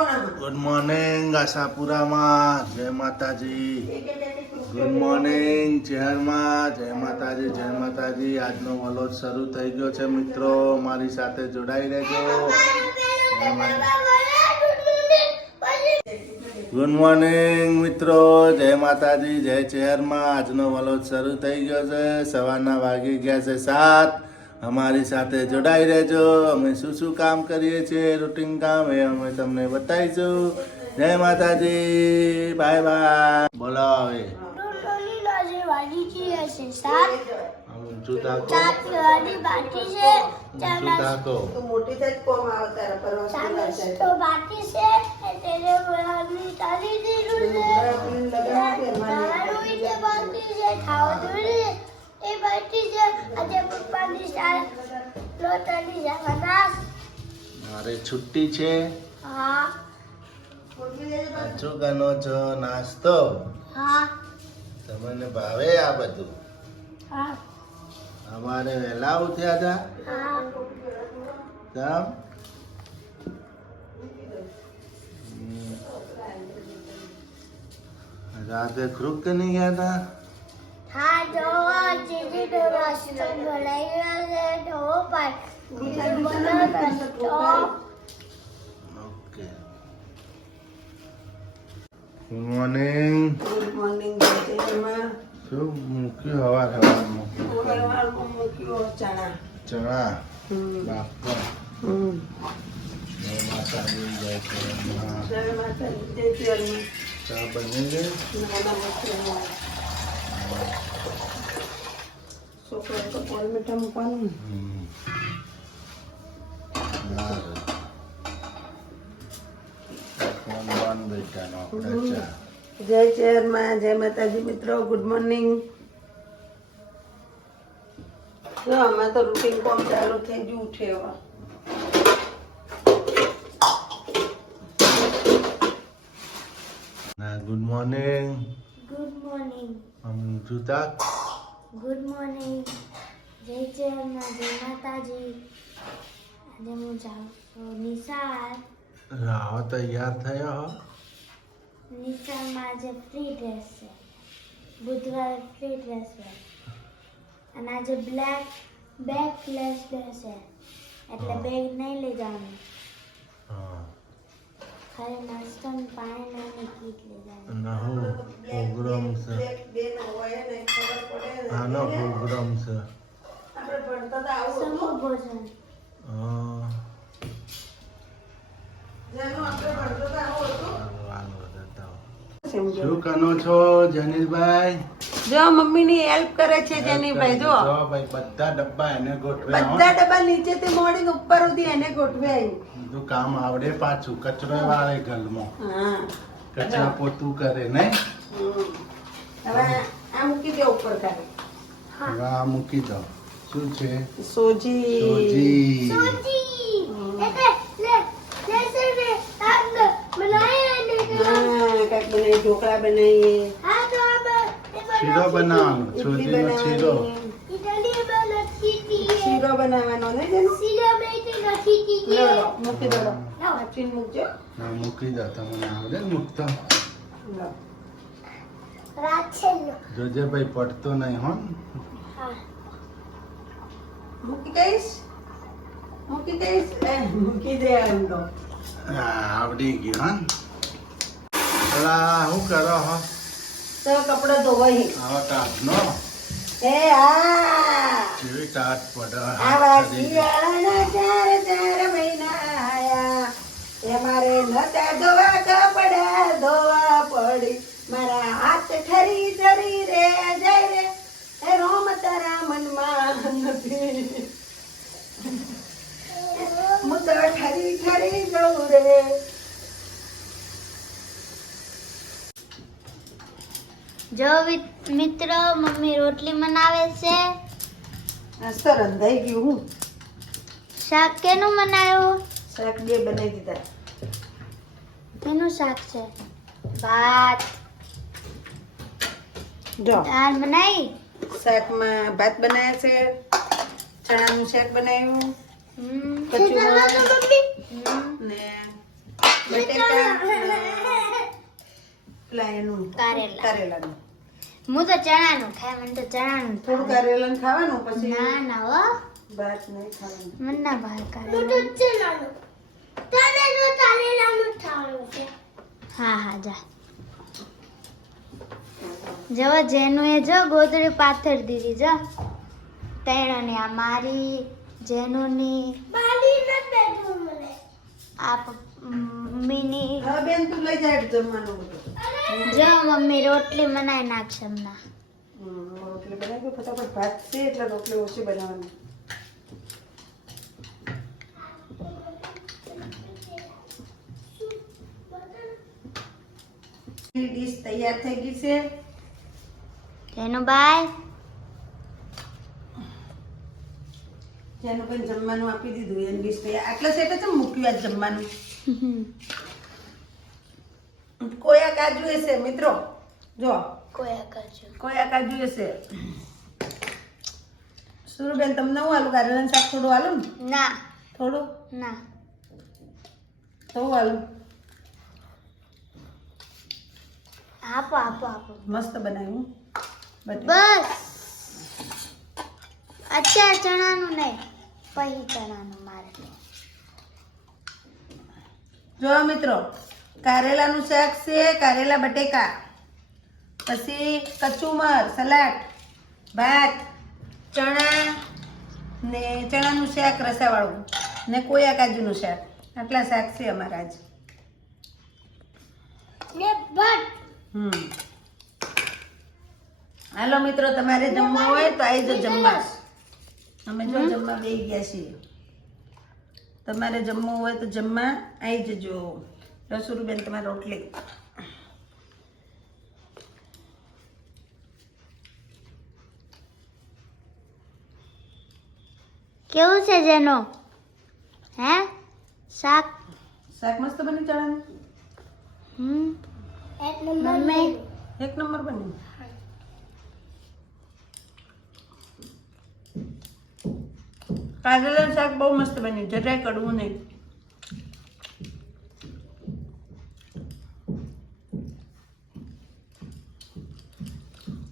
Good morning આશાપુરામાં જય માતાજી. Good morning શહેરમાં જય માતાજી જય માતાજી. આજનો વલોદ શરૂ થઈ ગયો છે મિત્રો, મારી સાથે જોડાઈ રહેજો. ગુડ મોર્નિંગ મિત્રો, જય માતાજી જય શહેરમાં. આજનો વલોદ શરૂ થઈ ગયો છે. સવારના વાગી ગયા છે 7. અમારી સાથે જોડાઈ રહેજો. અમે શું શું કામ કરીએ છીએ, રૂટીન કામ એ અમે તમને બતાવીશું. જય માતાજી, બાય બાય. બોલો હવે મારે છુટ્ટી છે. શું કરનો છો? નાસ્તો. તમને ભાવે આ બધું? અમારે વહેલા ઉઠ્યા હતા. રાતે ખુબ તો નહીં ગયા હતા. Okay. Good morning. Good morning. શું મૂક્યું હવારમાં? મૂક્યું ચણા. ચણા બાફવા. જય માતાજી જય શહેરમાં. ચા બની ગઈ? છોકરા તો પોલ મીઠા મૂકવાનું. જય શહેરમાં જય માતાજી મિત્રો. Good morning. જો આમાં તો રૂટીન કામ ચાલુ થઈ ગયું. ઉઠે હવે ગુડ મોર્નિંગ. Good morning. જૂતા. Good morning. જય શહેરમાં જય માતાજી. આજે હું જાઉં છું નિશાળ. રાહ તૈયાર થયો હો. નિશાળમાં આજે ફ્રી ડ્રેસ છે. બુધવારે ફ્રી ડ્રેસ છે અને આજે બેગ ફ્લેશ ડે છે એટલે બેગ નહીં લઈ જવાનું. ખાલી નાસ્તો ને પાણી અને કીટ લઈ જવાનું. ના પ્રોગ્રામ છે. આનો પ્રોગ્રામ છે. સમૂહ ભોજન. શું કરો છો જનીલભાઈ? જો મમ્મી ની હેલ્પ કરે છે જેનીભાઈ. જો ભાઈ બધા ડબ્બા એને ગોઠવ્યા. બધા ડબ્બા નીચે થી મોડીને ઉપર સુધી એને ગોઠવ્યા. બધું કામ આવડે. પાછું કચરો વાળે ઘરમાં. હા, કચરા પોતું કરે નહીં. હવે આ મૂકી દે ઉપર કાઢે. હવે આ મૂકી દો. શું છે? સોજી. સોજી. ઢોકળા બનાવીએ. શીરો બનાવવાનો. સોજીનો શીરો. શીરો બનાવવાનો ને જેનો મૂકી દો. આપીને મૂકજો. હા, મૂકી દો. તમને આવડે ને મૂકતા? જોજે ભાઈ, પડતો નહીં હો. મૂકી દઈશ. મૂકી દઈશ. મૂકી દે એમ તો. હા, આવડી ગયું. હા, શું કરો હો? તો કપડો ધોવાય. આવા ટાટનો કેવી ટાટ પડે. આવા શિયાળાના 4 મહિના આયા. એ મારે નતા ધોવા કપડા ધોવા પડી. મારા હાથ ઠરી ઠરી રે જાય રે. એ રોમ તારા મનમાં નથી. હું તો ઠરી ઠરી જઉં રે. જો મિત્રો, મમ્મી રોટલી બનાવે છે. નાસ્તો રંધાઈ ગયું. હું શાક કેનું બનાવ્યું? શાક 2 બનાવી દીધા. કેનું શાક છે? ભાત. જો દાળ બનાવી. શાકમાં ભાત બનાવ્યા છે, ચણાનું શાક બનાવ્યું, કચું ને બટેકા પેલા એનું કારેલા. કારેલાનું હું તો ચણાનું ખાય, મને તો ચણાનું થોડું ભાવે. કારેલાનું ખાવાનું પછી ના ના હો, ભાત નહીં ખાવાનું. મને ના ભાવે કારેલા. હા હા જા. જો જેનું એ જો ગોદડી પાથર દીધી જો તૈણની, આ મારી જેનુની, આ મિની. હા બેન તું લઈ જાય જમવાનું બધું. જો મમ્મી રોટલી બનાવી નાખશે હમણાં. રોટલી બનાવી દો ફટાફટ. ભાત છે એટલે રોટલી ઓછી બનાવવાની. ડીશ તૈયાર થઈ ગઈ છે. જેનુભાઈ જેનું પણ જમવાનું આપી દીધું એની ડીશ તૈયાર. આટલા સેટ જ મૂક્યું આજ જમવાનું. કોયા કાજુ હશે મિત્રો, જો કોયા કરજો. કોયા કાજુ હશે. સુરુબેન તમને હું આલું કારેલાનું શાક થોડું આલું ને ના થોડું ના તો હું આલું. આપો આપો આપો. મસ્ત બનાવ્યું બટેકા. બસ અત્યારે ચણાનું નહીં, પછી ચણાનું મારે. જો મિત્રો કારેલાનું શાક છે, કારેલા બટેકા, પછી કચુમર સલાડ, ભાત, ચણા ને ચણાનું શાક રસાવાળું ને કોયા કાજુનું શાક. આટલા શાક છે અમારા આજ. હાલો મિત્રો તમારે જમવું હોય તો આવી જાઓ જમવા. અમે જો જમવા બેસી ગયા છીએ. તમારે જમવું હોય તો જમવા આવી જજો. રસુરુબેન તમારે રોટલી. કેવું છે જેનો? હે શાક? શાક મસ્ત બની ચણાનું. મમ્મી એક નંબર બન્યું. કારેલાનું શાક બહુ મસ્ત બન્યું, જરાય કડવું નહીં.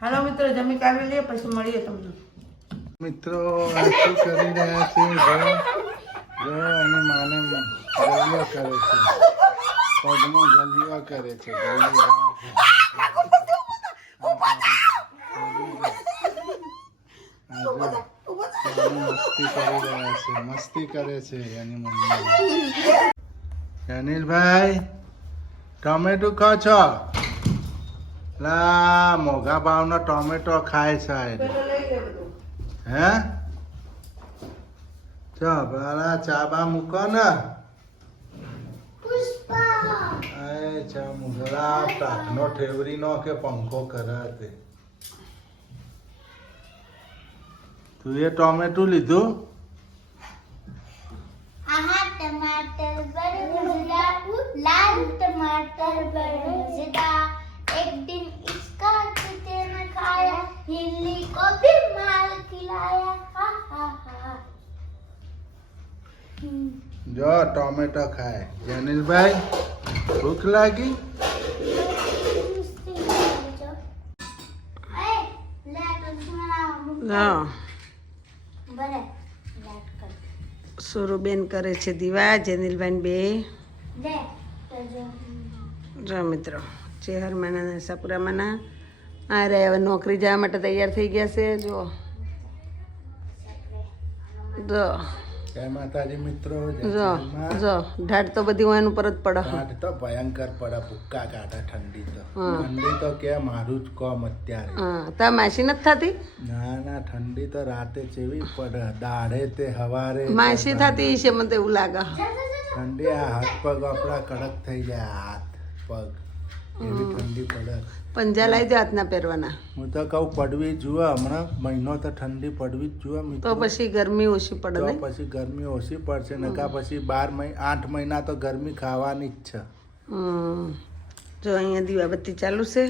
હાલો મિત્રો જમી કાઢી લઈએ પછી મળીએ તમને. મિત્રો આ શું કરી રહ્યા છે? જો અને માને ગલિયો કરે છે, પગમાં ગલિયો કરે છે. મસ્તી કરે છે એની મમ્મી. અનિલભાઈ ટમેટો ખાઓ છો? લા મોઘા ભાવનો ટોમેટો ખાય છે. પેલો લઈ લે બધું. હે ચા પેલા ચા બા મૂકો ને. એ ચા મૂકલા ટાકનો ઠેવરી નો કે પંખો કરે તે. તું એ ટોમેટો લીધું? આહા टमाटर बड़ा लाल टमाटर बड़ा एक दिन इसका कुत्ते ने खाया, हिल्ली को भी माल खिलाया. हा हा हा. જો ટોમેટો ખાય. જનીલભાઈ ભૂખ લાગી? હા સુરુબેન કરે છે દીવા, જેનિલભાઈ બે. જો મિત્રો ચેહરમાના આશાપુરામાંના આ રે હવે નોકરી જવા માટે તૈયાર થઈ ગયા છે. જો જો જય માતાજી મિત્રો. જો જો ઢાઢ તો બધી વાન ઉપર જ પડે. ઢાઢ તો ભયંકર પડે, ભૂક્કા કાઢે. ઠંડી તો હા. ઠંડી તો કે મારું જ કોમ અત્યારે. હા તા માસી નથી થતી? ના ના ઠંડી તો રાતે ચેવી પડે, દાડે તે હવારે માસી થતી છે મને તો એવું લાગે. ઠંડી આ હાથ પગ આપણા કડક થઈ જાય, હાથ પગ એવી ઠંડી પડે. પંજા લાવી દે હાથના પહેરવાના. હું તો કહું પડવી જુઓ, હમણાં મહિનો તો ઠંડી પડવી જ જુઓ તો મિત્રો. પછી ગરમી ઓછી પડે તો ને. પછી ગરમી ઓછી પડશે, નકા પછી 8 મહિના તો ગરમી ખાવાની જ છે. જો અહીંયા દીવાબત્તી ચાલુ છે.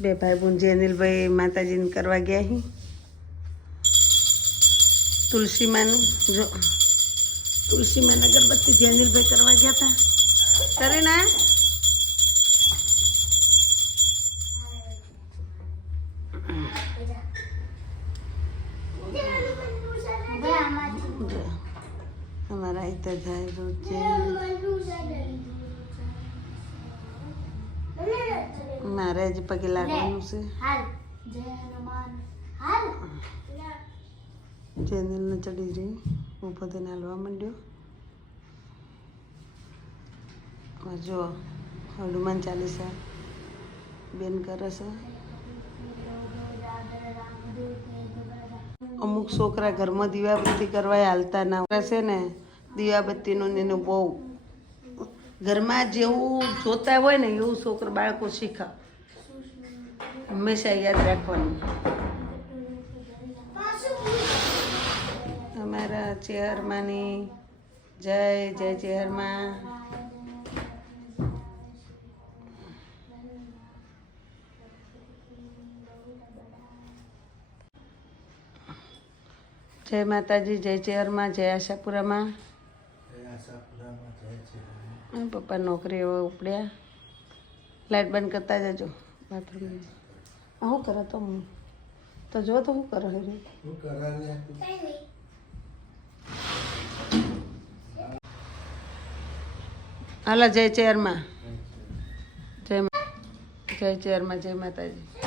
બે ભાઈ બુન જેનિલભાઈ માતાજીને કરવા ગયા અહીં તુલસીમાનું. જો તુલસીમાન અગરબત્તી જેનિલભાઈ કરવા ગયા હતા. કરે ના અમારા અહીં તો જાય રોજ મારે જ પગે લાગવાનું છે ચેનલને ચડી રહી ઊભો થઈને હાલવા માંડ્યો જો હનુમાન ચાલીસા બેન કરે છે અમુક છોકરા ઘરમાં દીવાબત્તી કરવા હાલતા ના છે ને દીવાબત્તીનું ને એનું બહુ ઘરમાં જેવું જોતા હોય ને એવું છોકરા બાળકો શીખા હંમેશા યાદ રાખવાનું અમારા ચેહરમાની જય જય ચેહરમાં જય માતાજી જય ચેહરમાં જય આશાપુરામાં પપ્પા નોકરી એવા ઉપડ્યા લાઇટ બંધ કરતા જજો બાથરૂમ શું કરે તો હું તો જો તો શું કરે હાલો જય ચેહરમાં જય ચેહરમાં જય માતાજી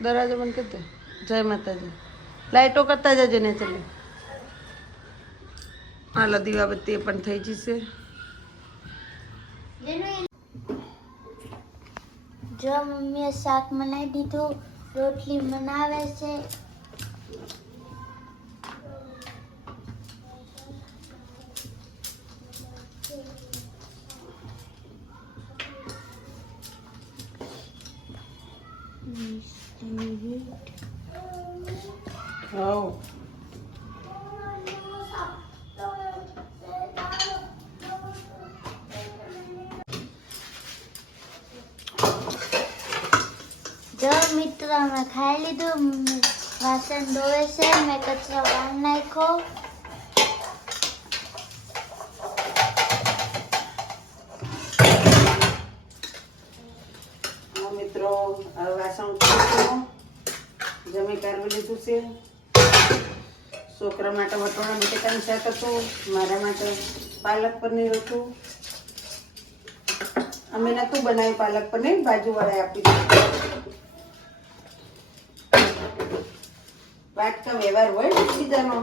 દરવાજો બંધ કરી દે જય માતાજી લાઈટો કરતા જજે ને ચાલે હાલો દીવાબત્તી પણ થઈ જશે જો મમ્મીએ શાક બનાવી દીધું રોટલી બનાવે છે જો મિત્રો અમે ખાઈ લીધું મમ્મી વાસણ ધોવે છે મેં કચરો વાર નાખ્યો મિત્રો હવે વાસણ જમી કાઢવી લીધું છે છોકરા માટે વટોણા બટેકાનું શાક હતું મારા માટે પાલક પનીર હતું અમે નહોતું બનાવ્યું પાલક પનીર બાજુવાળાએ આપી દીધું વાટકા વ્યવહાર હોય ને બીજાનો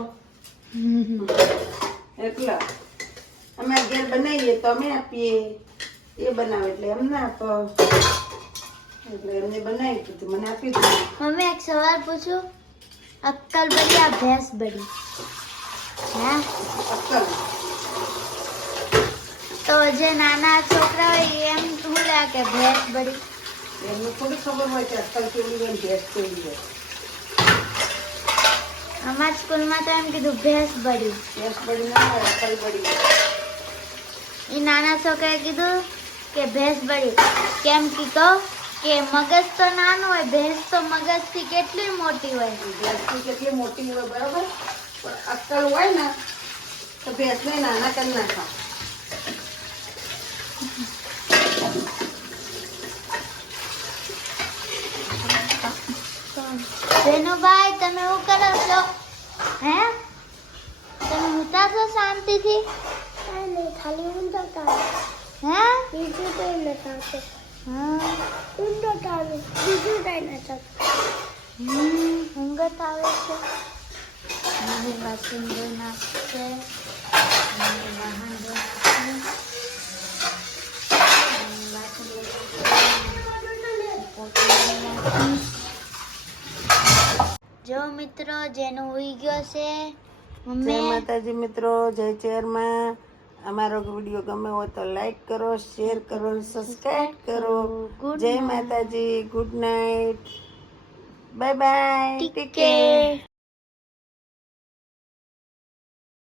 એટલા અમે ઘેર બનાવીએ તો અમે આપીએ એ બનાવે એટલે અમને આપો એટલે એમને બનાવી દીધું મને આપી દીધું મમ્મી એક સવાલ પૂછું અક્કલ બળી આ ભેંસ બળી હા અક્કલ તો જે નાના છોકરા હોય એમ શું લાગે કે ભેંસ બળી એમને થોડી ખબર હોય કે અક્કલ કેવી હોય ભેંસ કેવી હોય અમારા સ્કૂલમાં તો એમ કીધું ભેંસ બળી ભેંસ બળી ના હોય અક્કલ બળી એ નાના છોકરાએ કીધું કે ભેંસ બળી કેમ કીધું કે મગજ તો નાનું હોય ભેંસ તો મગજથી કેટલી મોટી હોય ભેંસથી કેટલી મોટી હોય બરાબર પણ અક્કલ હોય ને તો ભેંસને નાના કરી નાખા ભાઈ તમે શું કરો છો હે તમે ઊંઘતા છો શાંતિથી ખાલી ઊંઘતા હે બીજું કઈ નથી હા ઊંઘ આવે બીજું કઈ નથી ઊંઘ આવે છે મમ્મી વાસણ ધોઈ નાખશે મમ્મી વાહન ધોઈ નાખશે જો મિત્રો જેનો ઉઈ ગયો છે જય મમ્મી માતાજી મિત્રો જય ચેરમાં અમારો વિડીયો ગમે હોય તો લાઈક કરો શેર કરો સબસ્ક્રાઇબ કરો જય માતાજી good night bye bye take care